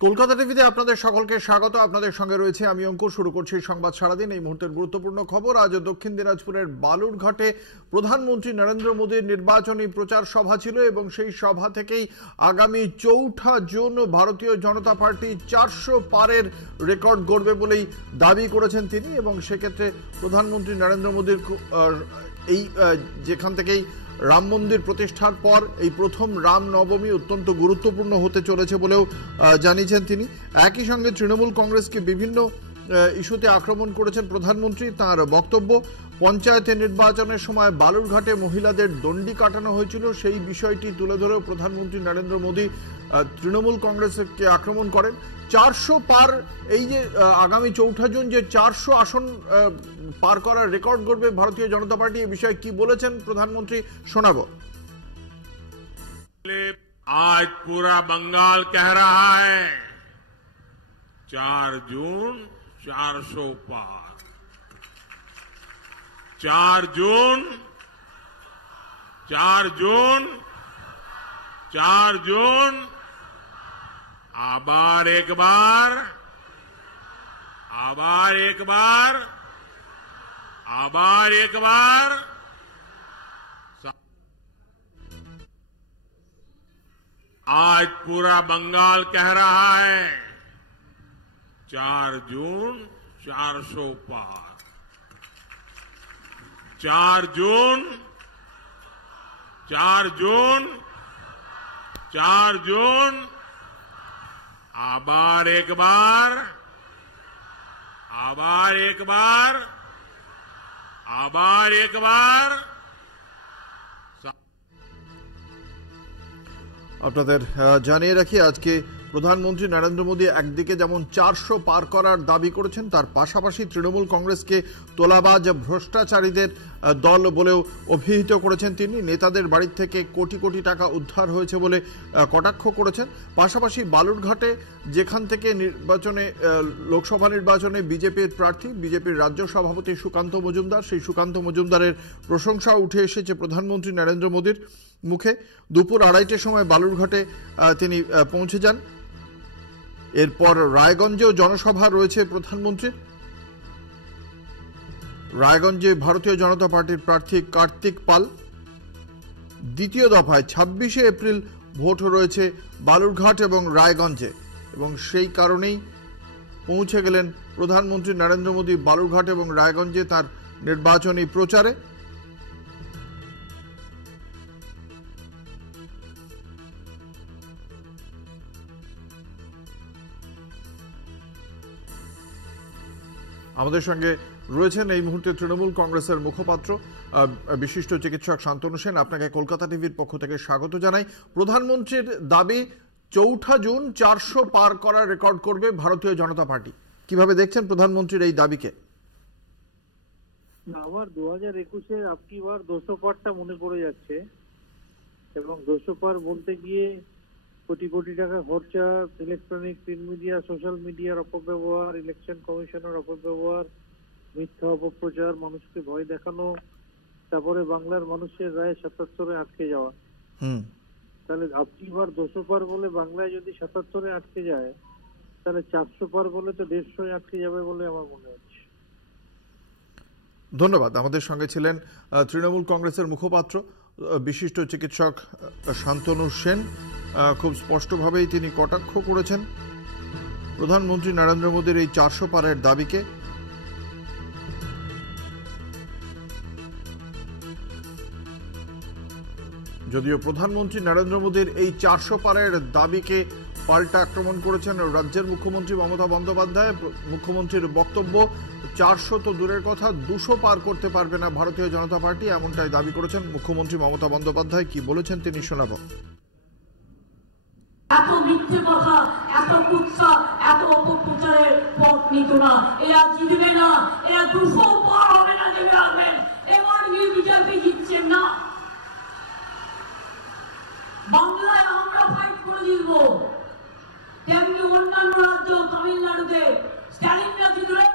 কলকাতা টিভিতে আপনাদের সকলকে স্বাগত। আপনাদের সঙ্গে রয়েছে আমি অঙ্কুর। শুরু করছি সংবাদ সারাদিন। এই মুহূর্তের গুরুত্বপূর্ণ খবর। আজ দক্ষিণ দিনাজপুরের বালুরঘাটে প্রধানমন্ত্রী নরেন্দ্র মোদীর নির্বাচনী প্রচার সভা ছিল এবং সেই সভা থেকেই আগামী ৪ জুন ভারতীয় জনতা পার্টি ৪০০ পারের রেকর্ড গড়বে বলেই দাবি করেছেন তিনি। এবং সেক্ষেত্রে প্রধানমন্ত্রী নরেন্দ্র মোদীর এই যেখান থেকেই রাম মন্দির প্রতিষ্ঠার পর এই প্রথম রাম নবমী অত্যন্ত গুরুত্বপূর্ণ হতে চলেছে বলেও জানিয়েছেন তিনি। একই সঙ্গে তৃণমূল কংগ্রেসকে বিভিন্ন ইস্যুতে আক্রমণ করেছেন প্রধানমন্ত্রী। তার বক্তব্য, পঞ্চায়েতে নির্বাচনের সময় বালুরঘাটে মহিলাদের দণ্ডি কাটানো হয়েছিল, সেই বিষয়টি তুলে ধরেও প্রধানমন্ত্রী নরেন্দ্র মোদী তৃণমূল কংগ্রেসকে আক্রমণ করেন। ৪০০ পার, এই যে আগামী ৪ জুন যে ৪০০ আসন পার করার রেকর্ড গড়বে ভারতীয় জনতা পার্টি, এই বিষয়ে কি বলেছেন প্রধানমন্ত্রী শোনাবো। आज पूरा बंगाल कह रहा है 4 जून 400 पार, 4 जून 4 जून 4 जून आबार एक बार, आबार एक बार, आबार एक बार। आज पूरा बंगाल कह रहा है 4 जून 400 पार, 4 जून 4 जून 4 जून आबार एक बार, आबार एक बार, आबार एक बार। আপনাদের জানিয়ে রাখি, আজকে প্রধানমন্ত্রী নরেন্দ্র মোদী একদিকে যেমন ৪০০ পার করার দাবি করেছেন, তার পাশাপাশি তৃণমূল কংগ্রেসকে তোলাবাজ ভ্রষ্টাচারীদের দল বলেও অভিহিত করেছেন তিনি। নেতাদের বাড়ি থেকে কোটি কোটি টাকা উদ্ধার হয়েছে বলে কটাক্ষ করেছেন। পাশাপাশি বালুরঘাটে যেখান থেকে নির্বাচনে লোকসভা নির্বাচনে বিজেপির প্রার্থী, বিজেপির রাজ্য সভাপতি সুকান্ত মজুমদার, সেই সুকান্ত মজুমদারের প্রশংসা উঠে এসেছে প্রধানমন্ত্রী নরেন্দ্র মোদীর মুখে। দুপুর ২:৩০টার সময় বালুরঘাটে তিনি পৌঁছে যান। এরপর রায়গঞ্জেও জনসভা রয়েছে প্রধানমন্ত্রীর। রায়গঞ্জে ভারতীয় জনতা পার্টির প্রার্থী কার্তিক পাল। দ্বিতীয় দফায় ২৬শে এপ্রিল ভোট রয়েছে বালুরঘাট এবং রায়গঞ্জে, এবং সেই কারণেই পৌঁছে গেলেন প্রধানমন্ত্রী নরেন্দ্র মোদী বালুরঘাট এবং রায়গঞ্জে তার নির্বাচনী প্রচারে। আমাদের সঙ্গে রয়েছেন এই মুহূর্তে তৃণমূল কংগ্রেসের মুখপাত্র বিশিষ্ট চিকিৎসক শান্তনু সেন। আপনাকে কলকাতা টিভির পক্ষ থেকে স্বাগত জানাই। প্রধানমন্ত্রীর দাবি ৪ জুন ৪০০ পার করার রেকর্ড করবে ভারতীয় জনতা পার্টি। কিভাবে দেখছেন প্রধানমন্ত্রীর এই দাবিকে? আমার 2021-এর আপকি বার 200 পারটা মনে পড়ে যাচ্ছে, এবং 200 পার বলতে গিয়ে কোটি কোটি টাকা খরচা, ইলেকট্রনিক, প্রিন্ট মিডিয়া, সোশ্যাল মিডিয়ার অপব্যবহার, ইলেকশন কমিশনের অপব্যবহার, মিথ্যা অপপ্রচার, মানুষকে ভয় দেখানো, তারপরে বাংলার মানুষের রায় 77-এ আটকে যাওয়া। তাহলে আপনি বার 200 পার বলে বাংলায় যদি 77-এ আটকে যায়, তাহলে 400 পার বলে তো 150-এ আটকে যাবে বলে আমার মনে হচ্ছে। ধন্যবাদ। আমাদের সঙ্গে ছিলেন তৃণমূল কংগ্রেসের মুখপাত্র বিশিষ্ট চিকিৎসক শান্তনু সেন। খুব স্পষ্টভাবেই তিনি কটাক্ষ করেছেন প্রধানমন্ত্রী নরেন্দ্র মোদীর এই ৪০০ পারের দাবিকে। যদিও প্রধানমন্ত্রী নরেন্দ্র মোদীর এই ৪০০ পারের দাবিকে পাল্টা আক্রমণ করেছেন রাজ্যের মুখ্যমন্ত্রী মমতা বন্দ্যোপাধ্যায়। মুখ্যমন্ত্রীর বক্তব্য, ৪০০ তো দূরের কথা, ২০০ পার করতে পারবে না ভারতীয় জনতা পার্টি, এমনটাই দাবি করেছেন মুখ্যমন্ত্রী মমতা বন্দ্যোপাধ্যায়। কি বলেছেন তিনি শোনাব। এত মিথ্যে কথা, এত কুৎসা, এত অপপ্রচারের পথ নিত না। এরা জিতবে না, এরা ২০০ পার হবে না। দেবে আসবেন, এবার বিজেপি জিতছেন না। বাংলায় আমরা ফাইট করে দিব, তেমনি অন্যান্য রাজ্য, তামিলনাড়ুতে স্ট্যালিনরা জিতলে,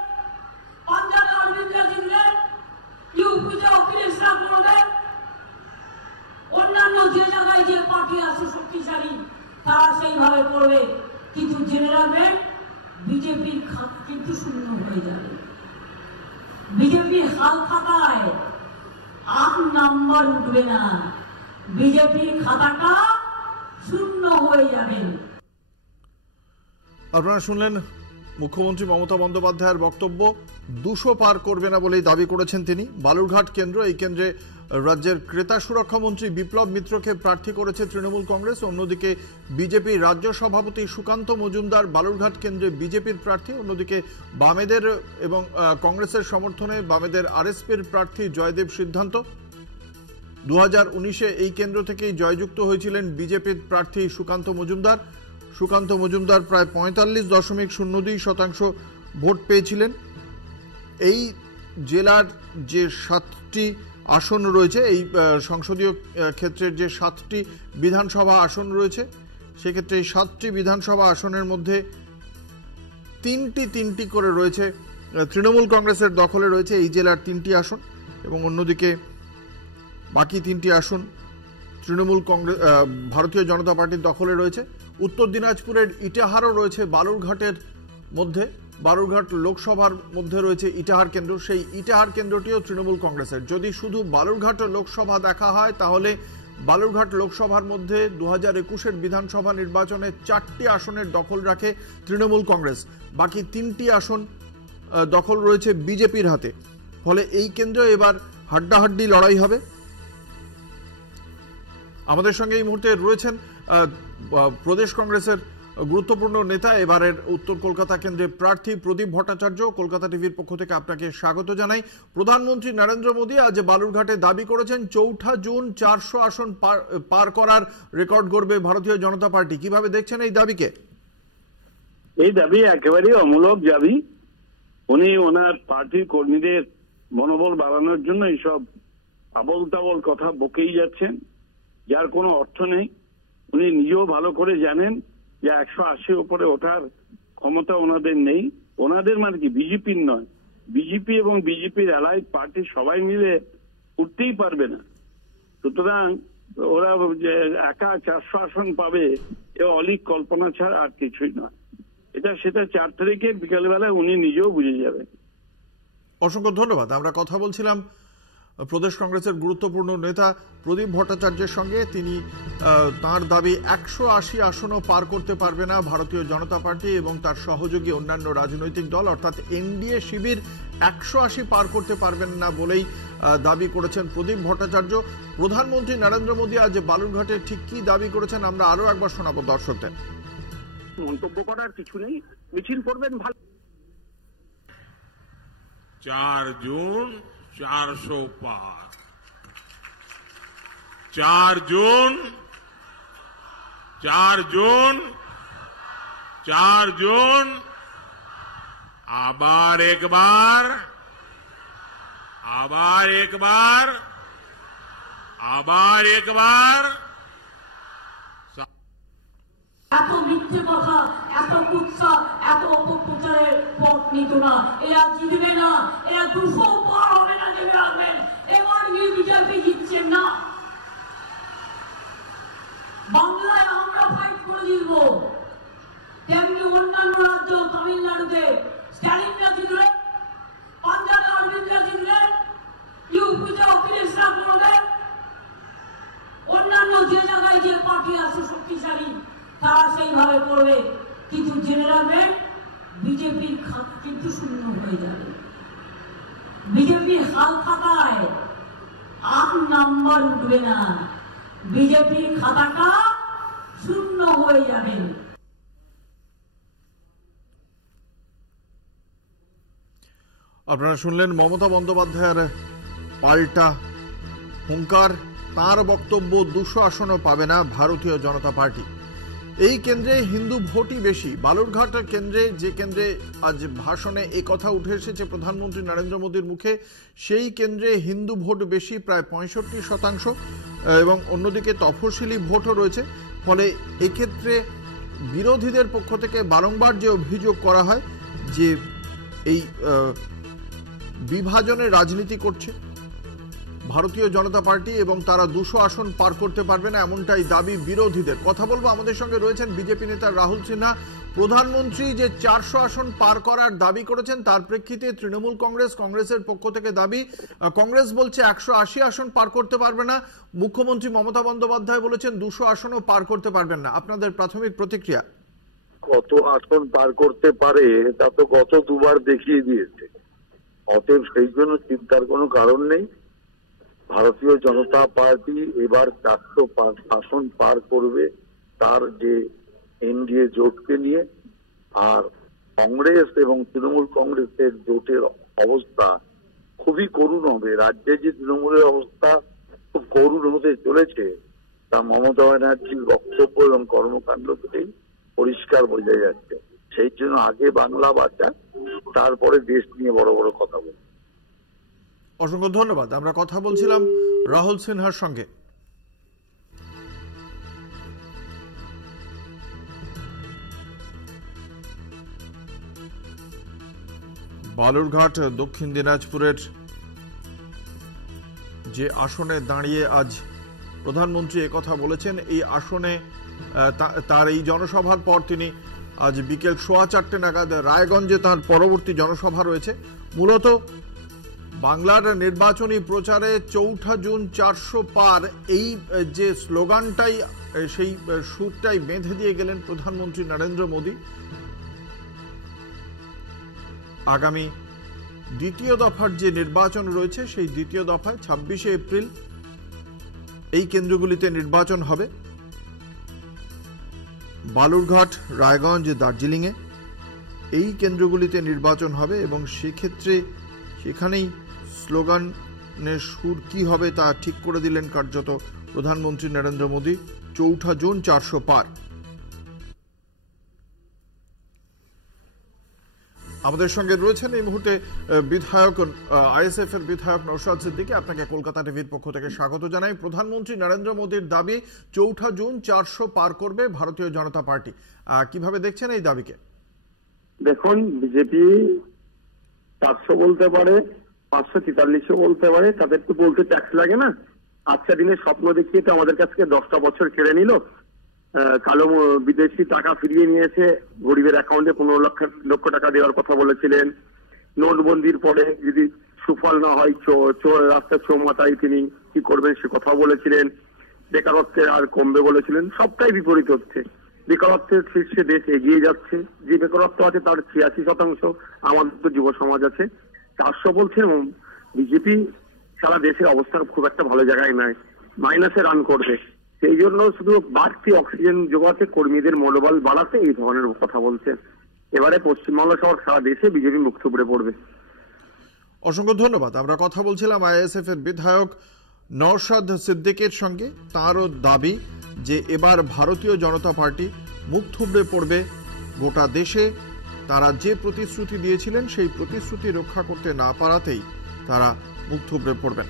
পাঞ্জাবে অরবিন্দরা জিতলে, ইউপিতে অখিলেশরা করবে, অন্যান্য যে জায়গায় যে পার্টি আছে শক্তিশালী তারা সেইভাবে করবে। কিন্তু জেনে রাখবেন বিজেপির খাতা কিন্তু শূন্য হয়ে যাবে। বিজেপির হাল খাতায় আর নাম্বার উঠবে না, বিজেপির খাতাটা শূন্য হয়ে যাবে। আপনারা শুনলেন মুখ্যমন্ত্রী মমতা বন্দ্যোপাধ্যায়ের বক্তব্য। 200 পার করবে না বলেই দাবি করেছেন তিনি। বালুরঘাট কেন্দ্র, এই কেন্দ্রে রাজ্যের ক্রেতা সুরক্ষা মন্ত্রী বিপ্লব মিত্রকে প্রার্থী করেছে তৃণমূল কংগ্রেস। অন্যদিকে বিজেপির রাজ্য সভাপতি সুকান্ত মজুমদার বালুরঘাট কেন্দ্রে বিজেপির প্রার্থী। অন্যদিকে বামেদের এবং কংগ্রেসের সমর্থনে বামেদের আরএসপির প্রার্থী জয়দেব সিদ্ধান্ত। 2019-এ এই কেন্দ্র থেকেই জয়যুক্ত হয়েছিলেন বিজেপির প্রার্থী সুকান্ত মজুমদার। সুকান্ত মজুমদার প্রায় 45.02% ভোট পেয়েছিলেন। এই জেলার যে 7টি আসন রয়েছে, এই সংসদীয় ক্ষেত্রের যে 7টি বিধানসভা আসন রয়েছে, সেক্ষেত্রে এই 7টি বিধানসভা আসনের মধ্যে তিনটি করে রয়েছে তৃণমূল কংগ্রেসের দখলে রয়েছে এই জেলার 3টি আসন, এবং অন্যদিকে বাকি 3টি আসন তৃণমূল কংগ্রেস ভারতীয় জনতা পার্টির দখলে রয়েছে। উত্তর দিনাজপুরের ইটাহারও রয়েছে বালুরঘাটের মধ্যে। বালুরঘাট লোকসভার মধ্যে রয়েছে ইটাহার কেন্দ্র, সেই ইটাহার কেন্দ্রটিও তৃণমূল কংগ্রেসের। যদি শুধু বালুরঘাট লোকসভা দেখা হয়, তাহলে বালুরঘাট লোকসভার মধ্যে 2021-এর বিধানসভা নির্বাচনে 4টি আসনের দখল রাখে তৃণমূল কংগ্রেস, বাকি 3টি আসন দখল রয়েছে বিজেপির হাতে। ফলে এই কেন্দ্রে এবার হাড্ডাহাড্ডি লড়াই হবে। আমাদের সঙ্গে এই মুহূর্তে রয়েছেন প্রদেশ কংগ্রেসের গুরুত্বপূর্ণ নেতা, এবারের উত্তর কলকাতা কেন্দ্রে প্রার্থী প্রদীপ ভট্টাচার্য। কলকাতা টিভির পক্ষ থেকে আপনাকে স্বাগত জানাই। প্রধানমন্ত্রী নরেন্দ্র মোদী আজ বালুরঘাটে দাবি করেছেন 4 জুন 400 আসন পার করার রেকর্ড গড়বে ভারতীয় জনতা পার্টি। কিভাবে দেখছেন এই দাবিকে? এই দাবি একেবারেই অমূলক দাবি। উনি ওনার পার্টির কর্মীদের মনোবল বাড়ানোর জন্য এইসব আবল তাবল কথা বকেই যাচ্ছেন, যার কোনো অর্থ নেই। উনি নিজেও ভালো করে জানেন যে 180 উপরে ওঠার ক্ষমতা ওনাদের নেই। ওনাদের মানে কি, বিজেপির নয়, বিজেপি এবং বিজেপির অ্যালাইড পার্টি সবাই মিলে উঠতেই পারবে না। সুতরাং ওরা যে একা 400 আসন পাবে, এ অলীক কল্পনা ছাড়া আর কিছুই নয়। সেটা 4 তারিখে বিকালবেলায় উনি নিজেও বুঝে যাবেন। অসংখ্য ধন্যবাদ। আমরা কথা বলছিলাম প্রদেশ কংগ্রেসের গুরুত্বপূর্ণ নেতা প্রদীপ ভট্টাচার্যের সঙ্গে। তিনি তার দাবি 180 আসনও পার করতে পারবে না ভারতীয় জনতা পার্টি এবং তার সহযোগী অন্যান্য রাজনৈতিক দল, অর্থাৎ এনডিএ শিবির 180 পার করতে পারবেন না বলেই দাবি করেছেন প্রদীপ ভট্টাচার্য। প্রধানমন্ত্রী নরেন্দ্র মোদী আজ বালুরঘাটে ঠিক কি দাবি করেছেন আমরা আরো একবার শোনাবো দর্শকদের। মন্তব্য করার কিছু নেই, মিছিল করবেন ভালো। 4 জুন 400 পার। 4 জুন 4 জুন 4 জুন আবার একবার আবার একবার আবার একবার। এত মিথ্যে কথা, এত কুৎসা, এত অপপ্রচারের পথ নিত না। এরা জিতবে না, এরা 200 পার হবে না, জেনে রাখবেন। এবার বিজেপি জিতছেন না। বাংলায় আমরা ফাইট করে জিতবো, তেমনি অন্যান্য রাজ্য, তামিলনাড়ুতে স্ট্যালিনরা জিতলে, পাঞ্জাবে অরবিন্দরা জিতলে, ইউপিতে অখিলেশরা করবে, অন্যান্য যে জায়গায় যে পার্টি আছে শক্তিশালী তারা সেইভাবে করবে। কিন্তু জেনে রাখবেন বিজেপির খাতা কিন্তু শূন্য হয়ে যাবে। বিজেপির হাল খাতায় আর নাম্বার উঠবে না, বিজেপির খাতাটা শূন্য হয়ে যাবে। আপনারা শুনলেন মমতা বন্দ্যোপাধ্যায়ের পাল্টা হুঙ্কার। তার বক্তব্য 200 আসনও পাবে না ভারতীয় জনতা পার্টি। এই কেন্দ্রে হিন্দু ভোটই বেশি। বালুরঘাট কেন্দ্রে, যে কেন্দ্রে আজ ভাষণে এই কথা উঠে এসেছে প্রধানমন্ত্রী নরেন্দ্র মোদীর মুখে, সেই কেন্দ্রে হিন্দু ভোট বেশি, প্রায় 65%, এবং অন্যদিকে তফসিলি ভোটও রয়েছে। ফলে এক্ষেত্রে বিরোধীদের পক্ষ থেকে বারংবার যে অভিযোগ করা হয় যে এই বিভাজনের রাজনীতি করছে, ভারতীয় জনতা পার্টি এবং তারা 200 আসন পার করতে পারবে না, এমনটাই দাবি বিরোধীদের। কথা বলবো, আমাদের সঙ্গে রয়েছেন বিজেপি নেতা রাহুল সিনহা। প্রধানমন্ত্রী যে 400 আসন পার করার দাবি করেছেন তার প্রেক্ষিতে তৃণমূল কংগ্রেসের পক্ষ থেকে দাবি, কংগ্রেস বলছে 180 আসন পার করতে পারবে না, মুখ্যমন্ত্রী মমতা বন্দ্যোপাধ্যায় বলেছেন 200 আসনও পার করতে পারবেন না। আপনাদের প্রাথমিক প্রতিক্রিয়া? কত আসন পার করতে পারে তা তো গত দুবার দেখিয়ে দিয়েছে, অতএব সেই জন্য চিন্তার কোনো কারণ নেই। ভারতীয় জনতা পার্টি এবার 400 আসন পার করবে তার যে এনডিএ জোটকে নিয়ে। আর কংগ্রেস এবং তৃণমূল কংগ্রেসের জোটের অবস্থা খুবই করুণ হবে। রাজ্যে যে তৃণমূলের অবস্থা খুব করুণ হতে চলেছে তা মমতা ব্যানার্জির বক্তব্য এবং কর্মকাণ্ড থেকেই পরিষ্কার বোঝা যাচ্ছে। সেই জন্য আগে বাংলা বাঁচা, তারপরে দেশ নিয়ে বড় বড় কথা বলবো। অসংখ্য ধন্যবাদ। আমরা কথা বলছিলাম রাহুল সিনহার সঙ্গে। বালুরঘাট দক্ষিণ দিনাজপুরের যে আসনে দাঁড়িয়ে আজ প্রধানমন্ত্রী একথা বলেছেন, এই আসনে তার এই জনসভার পর তিনি আজ বিকেল 4:15 নাগাদ রায়গঞ্জে তার পরবর্তী জনসভা রয়েছে। মূলত বাংলার নির্বাচনী প্রচারে 4 জুন 400 পার, এই যে স্লোগানটাই, সেই সুরটাই বেঁধে দিয়ে গেলেন প্রধানমন্ত্রী নরেন্দ্র মোদী। আগামী দ্বিতীয় দফার যে নির্বাচন রয়েছে সেই দ্বিতীয় দফায় 26শে এপ্রিল এই কেন্দ্রগুলিতে নির্বাচন হবে। বালুরঘাট, রায়গঞ্জ, দার্জিলিংয়ে এই কেন্দ্রগুলিতে নির্বাচন হবে এবং সেক্ষেত্রে সেখানেই স্লোগানের সুর কি হবে তা ঠিক করে দিলেন কার্যত প্রধানমন্ত্রী নরেন্দ্র মোদী। 4 জুন 400 পার। আমাদের সঙ্গে রয়েছেন এই মুহূর্তে বিধায়ক, আইএসএফ এর বিধায়ক নওশাদ সিদ্দিকী। আপনাকে কলকাতা টিভির পক্ষ থেকে স্বাগত জানাই। প্রধানমন্ত্রী নরেন্দ্র মোদীর দাবি 4 জুন 400 পার করবে ভারতীয় জনতা পার্টি, কিভাবে দেখছেন এই দাবিকে? দেখুন, বিজেপি 400 বলতে পারে, 543 বলতে পারে, তাদের তো বলতে ট্যাক্স লাগে না। আজকের দিনে স্বপ্ন দেখিয়ে তো আমাদের কাছ থেকে 10টা বছর কেড়ে নিল। কালো বিদেশি টাকা ফিরিয়ে নিয়েছে, গরিবের অ্যাকাউন্টে 15 লক্ষ টাকা দেওয়ার কথা বলেছিলেন। নোটবন্দির পরে যদি সুফল না হয় রাস্তার চৌমাথায় তিনি কি করবেন সে কথা বলেছিলেন। বেকারত্বের আর কমবে বলেছিলেন, সবটাই বিপরীত হচ্ছে। বেকারত্বের শীর্ষে দেশ এগিয়ে যাচ্ছে, যে বেকারত্ব আছে তার 86%। আমাদের তো যুব সমাজ আছে। 400 বলছেন এবং বিজেপি সারা দেশের অবস্থা খুব একটা ভালো জায়গায় নাই, মাইনাসে রান করবে। সেই জন্য শুধু বাড়তি অক্সিজেন যোগাতে, কর্মীদের মনোবল বাড়াতে এই ধরনের কথা বলছেন। এবারে পশ্চিমবঙ্গ সহ সারা দেশে বিজেপি মুখ থুবড়ে পড়বে। অসংখ্য ধন্যবাদ। আমরা কথা বলছিলাম আইএসএফ এর বিধায়ক নওশাদ সিদ্দিকীর সঙ্গে। তাঁরও দাবি যে এবার ভারতীয় জনতা পার্টি মুখ থুবড়ে পড়বে গোটা দেশে। তারা যে প্রতিশ্রুতি দিয়েছিলেন সেই প্রতিশ্রুতি রক্ষা করতে না পারাতেই তারা মুখ থুবড়ে পড়বেন।